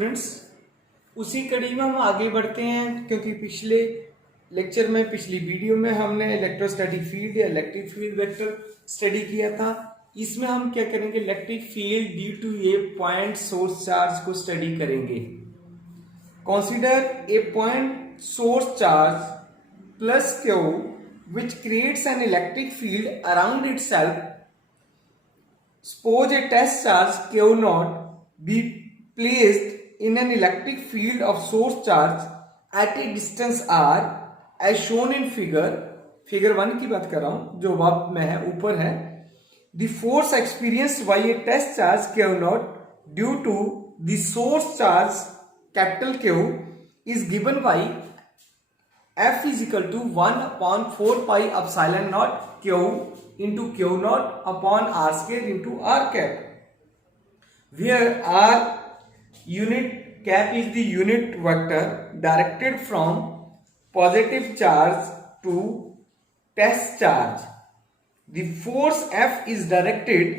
Students, उसी कड़ी में हम आगे बढ़ते हैं क्योंकि पिछले लेक्चर में, पिछली वीडियो में हमने इलेक्ट्रोस्टैटिक फील्ड या इलेक्ट्रिक फील्ड वेक्टर स्टडी किया था। इसमें हम क्या करेंगे, electric field due to a point source charge को स्टडी करेंगे। Consider a point source charge plus Q which creates an electric field around itself. Suppose a test charge Q naught be placed in an electric field of source charge at a distance r as shown in figure 1 की बात कर रहा हूं जो वाप में है, ऊपर है। The force experienced by a test charge Q naught due to the source charge capital Q is given by F is equal to 1 upon 4 pi epsilon naught Q into Q naught upon R square into R cap, where R unit cap is the unit vector directed from positive charge to test charge. The force F is directed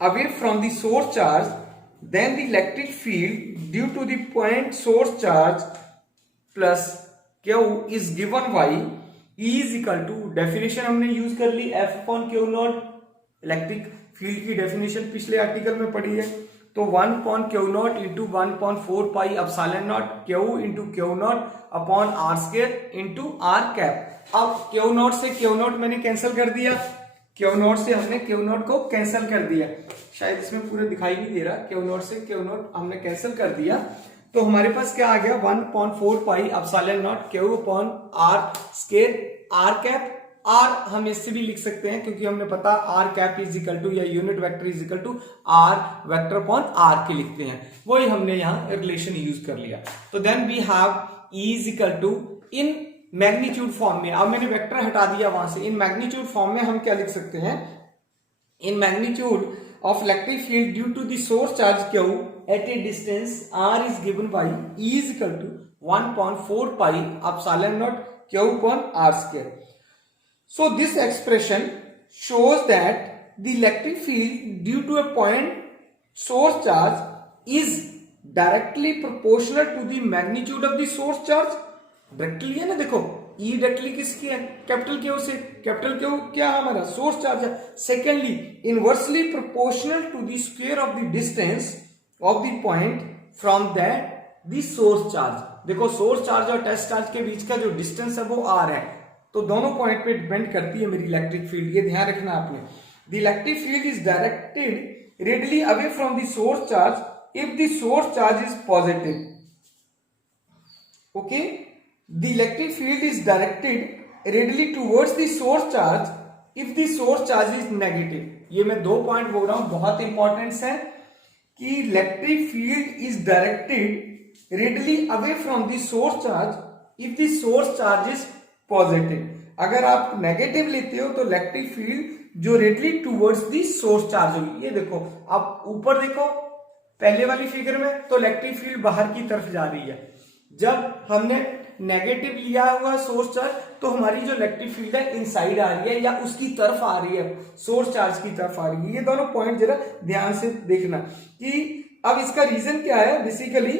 away from the source charge, then the electric field due to the point source charge plus Q is given by E is equal to, definition हमने use कर ली F upon Q not, electric field की definition पिछले article में पढ़ी है। तो 1 upon Q not into 1/4 pi epsilon not Q into Q not upon R square into R cap. अब Q not से Q नॉट मैंने कैंसिल कर दिया, Q नॉट से हमने Q नॉट को कैंसिल कर दिया, शायद इसमें पूरा दिखाई नहीं दे रहा। Q नॉट से Q नॉट हमने कैंसिल कर दिया, तो हमारे पास क्या आ गया, 1/4 पाई epsilon not Q upon R square R cap. R हम इससे भी लिख सकते हैं क्योंकि हमने पता R cap is equal to या unit vector is equal to R vector upon R के लिखते हैं, वही हमने यहाँ रिलेशन यूज कर लिया। तो then we have E is equal to, in magnitude form में, अब मैंने वेक्टर हटा दिया वहां से, इन मैग्नीट्यूड फॉर्म में हम क्या लिख सकते हैं, in magnitude of electric field due to the source charge Q at a distance R is given by E is equal to 1/4 pi epsilon naught Q upon R square. So this expression shows that the electric field due to a point source charge is directly proportional to the magnitude of the source charge. Directly है ना, देखो E directly किसकी है, capital Q से। Capital Q क्या है हमारा, source charge है। Secondly inversely proportional to the square of the distance of the point from that the source charge. देखो सोर्स चार्ज और टेस्ट चार्ज के बीच का जो डिस्टेंस है वो R है, तो दोनों पॉइंट पे डिपेंड करती है मेरी इलेक्ट्रिक फील्ड, ये ध्यान रखना आपने। The electric field is directed radially away from the source charge if the source charge is positive. Okay, the electric field is directed radially towards the source charge if the source charge is negative। ये मैं 2 point बोल रहा हूं, बहुत important है कि electric field is directed radially away from the source charge if the source charge is positive. अगर आप नेगेटिव लेते हो तो इलेक्ट्रिक फील्ड जो radially towards the source charge होगी। ये देखो, आप ऊपर देखो पहले वाली फिगर में, तो इलेक्ट्रिक फील्ड बाहर की तरफ जा रही है। जब हमने नेगेटिव लिया हुआ सोर्स चार्ज तो हमारी जो इलेक्ट्रिक फील्ड है इनसाइड आ रही है या उसकी तरफ आ रही है, सोर्स चार्ज की तरफ आ रही है। ये दोनों पॉइंट जरा ध्यान से देखना कि अब इसका रीजन क्या है। Basically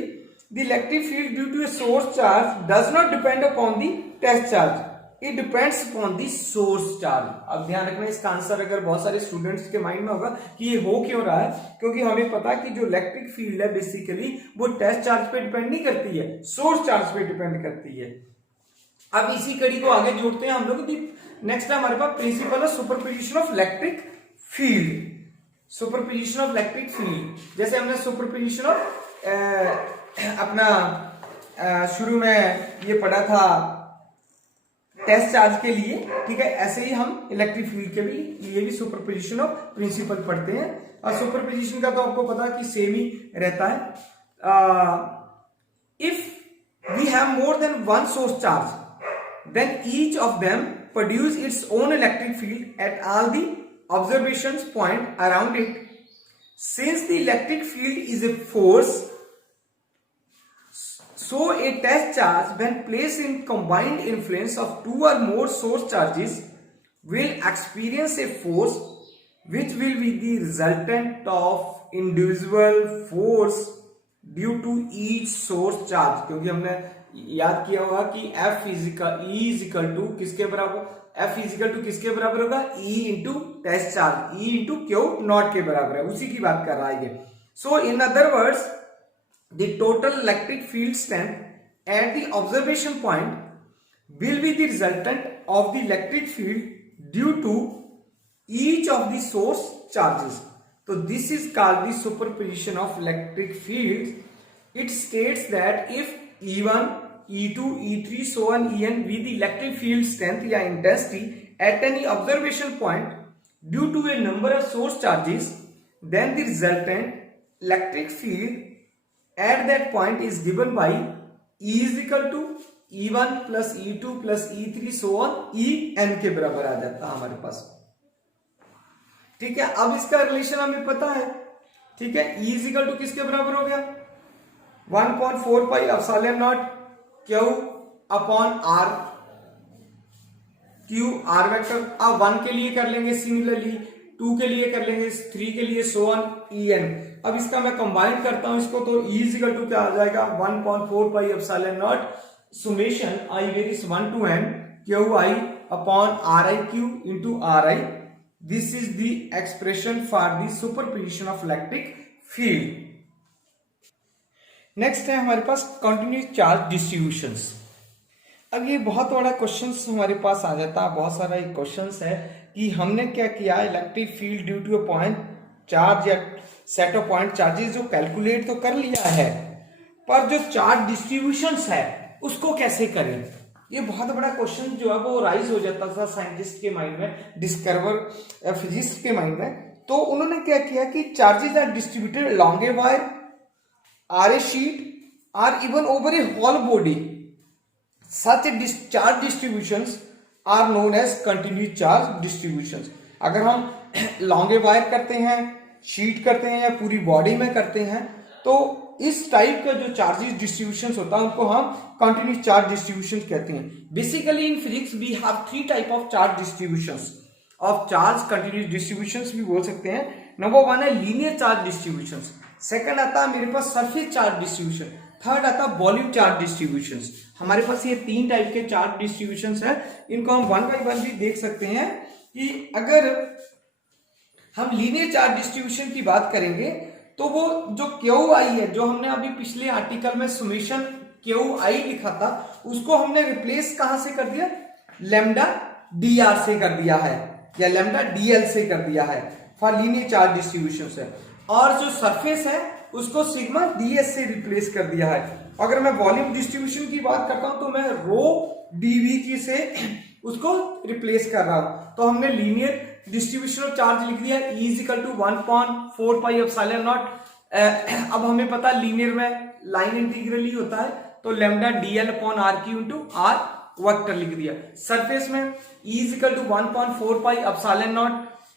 the electric field due to a source charge does not depend upon the test charge, it depends upon the source charge. अब ध्यान रखना, इसका आंसर अगर बहुत सारे स्टूडेंट्स के माइंड में होगा कि ये हो क्यों रहा है, क्योंकि हमें पता है कि जो इलेक्ट्रिक फील्ड है बेसिकली वो टेस्ट चार्ज पे डिपेंड नहीं करती है, सोर्स चार्ज पे डिपेंड करती है। अब इसी कड़ी को आगे जोड़ते हैं हम लोग। नेक्स्ट है हमारे पास principle of superposition of electric field. Superposition of electric field, जैसे हमने सुपरपोजिशन ऑफ अपना शुरू में ये पढ़ा था टेस्ट चार्ज के लिए, ठीक है, ऐसे ही हम इलेक्ट्रिक फील्ड के लिए भी सुपरपोजिशन ऑफ प्रिंसिपल पढ़ते हैं। और सुपरपोजिशन का तो आपको पता कि सेम ही रहता है। If we have more than one source charge then each of them produce its own electric field at all the observation point around it. Since the electric field is a force, so a test charge when placed in combined influence of 2 or more source charges will experience a force which will be the resultant of individual force due to each source charge, क्योंकि हमने याद किया होगा कि F is equal to किसके बराबर, F is equal to किसके बराबर होगा, E into test charge, E into Q naught के बराबर है, उसी की बात कर रहा है ये। So in other words the total electric field strength at the observation point will be the resultant of the electric field due to each of the source charges. So this is called the superposition of electric fields. It states that if E1, E2, E3, so on En be the electric field strength या intensity at any observation point due to a number of source charges, then the resultant electric field at that point is given by E is equal to E1 plus E2 plus E3 so on En के बराबर आ जाता है हमारे पास। ठीक है, अब इसका relation हमें पता है। ठीक है, E इज इक्वल टू किसके बराबर हो गया, 1.4 pi epsilon not Q upon R, Q R vector. अब 1 के लिए कर लेंगे सिमिलरली, 2 के लिए कर लेंगे, 3 के लिए सो ऑन En। अब इसका मैं कंबाइन करता हूं इसको, तो E इज इक्वल टू क्या आ जाएगा, 1.4 pi epsilon not summation I varies 1 to n Qi upon Riq into Ri. This is the expression for the superposition of electric field. Next है हमारे पास continuous charge distributions. अब ये बहुत बड़ा question हमारे पास आ जाता है, बहुत सारा एक क्वेश्चन है कि हमने क्या किया, electric field due to a point charge या सेट ऑफ पॉइंट चार्जेस जो कैलकुलेट तो कर लिया है, पर जो चार्ज डिस्ट्रीब्यूशंस है उसको कैसे करें। ये बहुत बड़ा क्वेश्चन जो है वो राइज हो जाता था साइंटिस्ट के माइंड में, डिस्कवर फिजिस्ट के माइंड में। तो उन्होंने क्या किया कि charges are distributed along a wire, or a sheet or even over a whole body. Such charge distributions are known as continuous charge distributions. अगर हम लॉन्ग ए वायर करते हैं, शीट करते हैं या पूरी बॉडी में करते हैं, तो इस टाइप का जो चार्जेस डिस्ट्रीब्यूशन होता है उनको हम कंटिन्यूस चार्ज डिस्ट्रीब्यूशन कहते हैं। Basically in physics we have 3 type of charge distributions, of charge continuous distributions भी बोल सकते हैं। नंबर 1 है लीनियर चार्ज डिस्ट्रीब्यूशंस, सेकंड आता है मेरे पास सरफेस चार्ज डिस्ट्रीब्यूशन, थर्ड आता है वॉल्यूम चार्ज डिस्ट्रीब्यूशंस। हमारे पास ये 3 टाइप के चार्ज डिस्ट्रीब्यूशंस है, इनको हम 1 by 1 भी देख सकते हैं। कि अगर हम लीनियर चार्ज डिस्ट्रीब्यूशन की बात करेंगे तो वो जो QI है, जो हमने अभी पिछले आर्टिकल में समेशन QI लिखा था, उसको हमने रिप्लेस कहां से कर दिया, लैम्डा dr से कर दिया है या लैम्डा dl से कर दिया है फॉर लीनियर चार्ज डिस्ट्रीब्यूशन से। और जो सरफेस है उसको सिग्मा ds से रिप्लेस कर दिया है। अगर मैं वॉल्यूम डिस्ट्रीब्यूशन की बात करता हूं तो मैं रो dv की से उसको रिप्लेस कर रहा हूं। तो हमने लीनियर डिस्ट्रीब्यूशन ऑफ चार्ज लिख दिया, E is equal to 1.4 pi epsilon naught. अब हमें पता लीनियर में लाइन इंटीग्रल ही होता है, तो lambda dl upon R Q into R vector लिख दिया। सरफेस में E is equal to 1.4 pi epsilon naught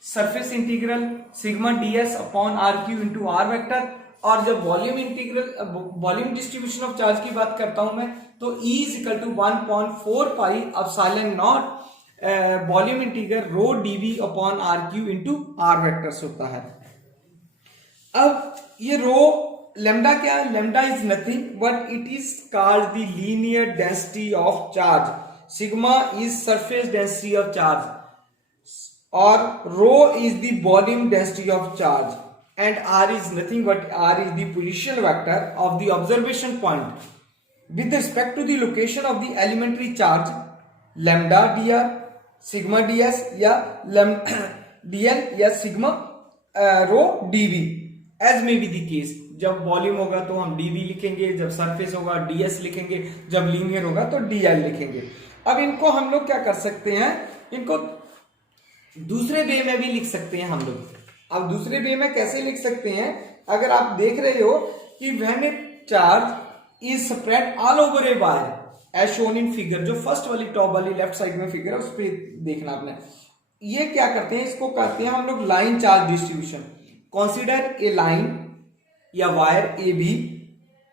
surface integral sigma ds upon R Q into R vector. और जब volume integral volume distribution of charge की बात करता हूं मैं, तो E is equal to 1.4 pi epsilon naught volume integral rho dv upon R Q into R vectors होता है। अब ये रो लेमडा क्या है, lambda is nothing but it is called the linear density of charge, sigma is surface density of charge और rho is the volume density of charge and R is nothing but R is the position vector of the observation point with respect to the location of the elementary charge. Lambda dr, sigma ds या dl या sigma rho dv as may be the case. जब volume होगा तो हम dv लिखेंगे, जब surface होगा ds लिखेंगे, जब लीनियर होगा तो dl लिखेंगे। अब इनको हम लोग क्या कर सकते हैं, इनको दूसरे वे में भी लिख सकते हैं हम लोग। अब दूसरे वे में कैसे लिख सकते हैं, अगर आप देख रहे हो कि when a charge is spread all over a wire as shown in figure, जो फर्स्ट वाली टॉप वाली लेफ्ट साइड में फिगर है उस पर देखना आपने। ये क्या करते हैं, इसको कहते हैं हम लोग line charge distribution. Consider a line या wire A B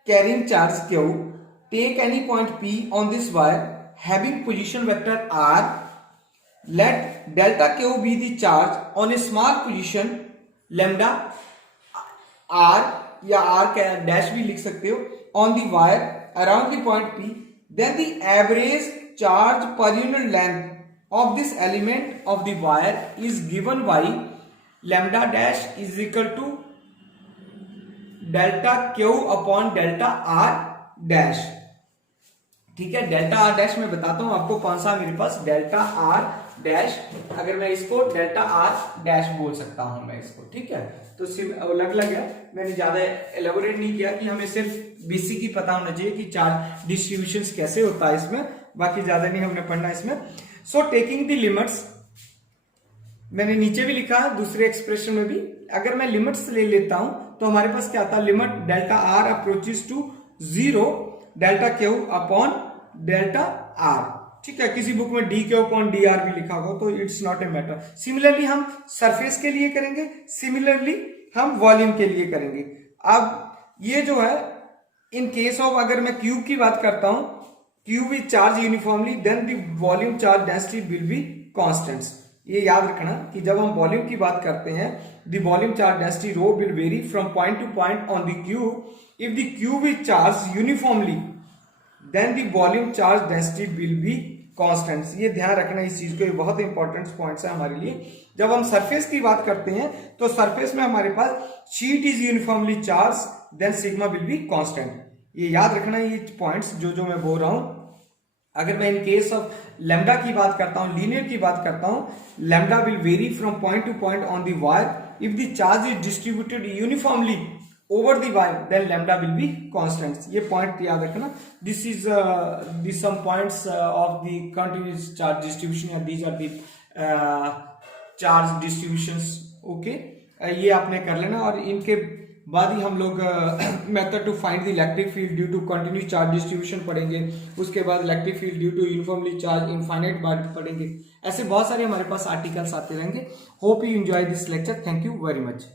carrying charge Q, take any point P on this wire having position vector R, let delta Q be the charge on a small position lambda R या R dash भी लिख सकते हो, on the wire around the point P, then the average charge per unit length of this element of the wire is given by lambda dash is equal to delta q upon delta r dash। ठीक है, delta R dash मैं बताता हूं आपको कौन सा मेरे पास delta R dash, अगर मैं इसको डेल्टा आर डैश बोल सकता हूं मैं इसको। ठीक है, तो अलग है, मैंने ज्यादा एलेबोरेट नहीं किया कि हमें सिर्फ बीसी की पता होना चाहिए कि चार्ज डिस्ट्रीब्यूशन कैसे होता है इसमें, बाकी ज्यादा नहीं हमने पढ़ना इसमें। सो टेकिंग द लिमिट्स, मैंने नीचे भी लिखा है दूसरे एक्सप्रेशन में भी, अगर मैं लिमिट्स ले लेता हूं तो हमारे पास क्या आता है, limit delta R approaches to 0 delta Q upon delta R. ठीक है, किसी बुक में D Q upon D R भी लिखा होगा तो it's not a matter. Similarly हम सरफेस के लिए करेंगे, सिमिलरली हम वॉल्यूम के लिए करेंगे। अब ये जो है इन केस ऑफ अगर मैं क्यूब की बात करता हूं, cube is charge uniformly then the volume charge density will be constants. ये याद रखना कि जब हम वॉल्यूम की बात करते हैं, the volume charge density rho will vary from point to point on the cube. If the cube is charge uniformly then the volume charge density will be constants. ये ध्यान रखना इस चीज को, ये बहुत इंपॉर्टेंट पॉइंट्स है हमारे लिए। जब हम सरफेस की बात करते हैं तो सरफेस में हमारे पास sheet is uniformly charge then sigma will be constant. ये याद रखना, ये पॉइंट्स जो मैं बोल रहा हूं। अगर मैं इन केस ऑफ लैम्डा की बात करता हूं, लीनियर की बात करता हूं, lambda will vary from point to point on the wire. If the charge is distributed uniformly over the wire then lambda will be constants. ये पॉइंट याद रखना। This is the some points of the continuous charge distribution, या these are the charge distributions. Okay, ये आपने कर लेना, और इनके बाद ही हम लोग method to find the electric field due to continuous charge distribution पढ़ेंगे। उसके बाद electric field due to uniformly charge infinite bar पढ़ेंगे। ऐसे बहुत सारे हमारे पास आर्टिकल्स आते रहेंगे। Hope you enjoy this lecture. Thank you very much.